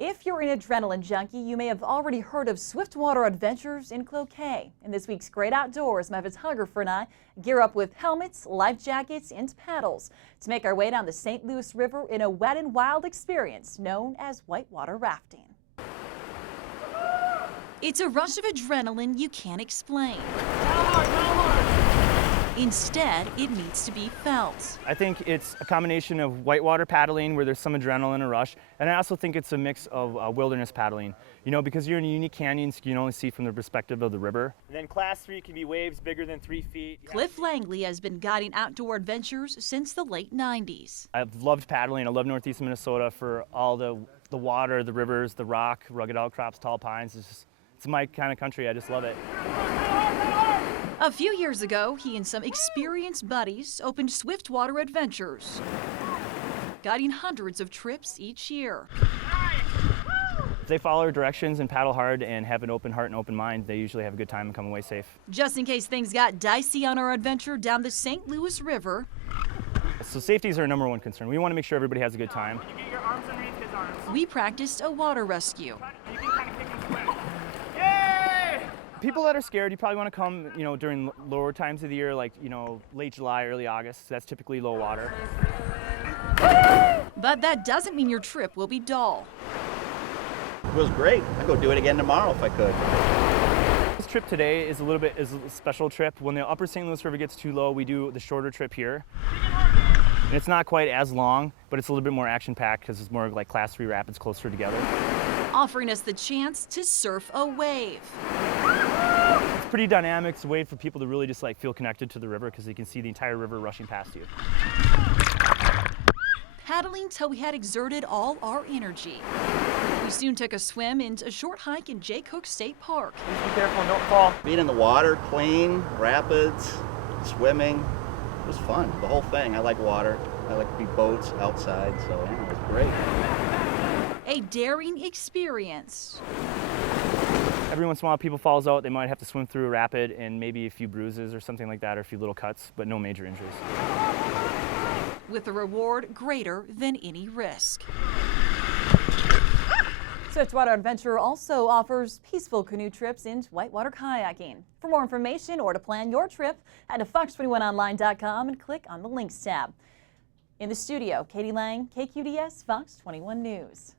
If you're an adrenaline junkie, you may have already heard of Swiftwater Adventures in Cloquet. In this week's Great Outdoors, my photographer and I gear up with helmets, life jackets, and paddles to make our way down the St. Louis River in a wet and wild experience known as whitewater rafting. It's a rush of adrenaline you can't explain. Instead, it needs to be felt. I think it's a combination of whitewater paddling where there's some adrenaline and rush, and I also think it's a mix of wilderness paddling. You know, because you're in unique canyons, you can only see from the perspective of the river. And then class 3 can be waves bigger than 3 feet. Cliff Langley has been guiding outdoor adventures since the late 90s. I've loved paddling. I love Northeast Minnesota for all the water, the rivers, the rock, rugged outcrops, tall pines. It's my kind of country. I just love it. A few years ago, he and some experienced buddies opened Swiftwater Adventures, guiding hundreds of trips each year. If they follow our directions and paddle hard and have an open heart and open mind, they usually have a good time and come away safe. Just in case things got dicey on our adventure down the St. Louis River. So safety is our #1 concern. We want to make sure everybody has a good time. You get your arms underneath his arms. We practiced a water rescue. You can kind of kick and swim. Yay! People that are scared, you probably want to come, during lower times of the year, like, late July, early August. That's typically low water. But that doesn't mean your trip will be dull. It was great. I'd go do it again tomorrow if I could. This trip today is a special trip. When the upper St. Louis River gets too low, we do the shorter trip here. And it's not quite as long, but it's a little bit more action-packed because it's more like class 3 rapids closer together. Offering us the chance to surf a wave. It's pretty dynamic. It's a way for people to really just feel connected to the river because they can see the entire river rushing past you. Paddling till we had exerted all our energy. We soon took a swim and a short hike in Jake Hook State Park. Please be careful, don't fall. Being in the water, clean, rapids, swimming, it was fun. The whole thing. I like water. I like to be boats outside, so yeah, it was great. A daring experience. Every once in a while people falls out, they might have to swim through a rapid and maybe a few bruises or something like that, or a few little cuts, but no major injuries. With a reward greater than any risk. Swiftwater Adventure also offers peaceful canoe trips and whitewater kayaking. For more information or to plan your trip, head to Fox21online.com and click on the Links tab. In the studio, Katie Lang, KQDS Fox 21 News.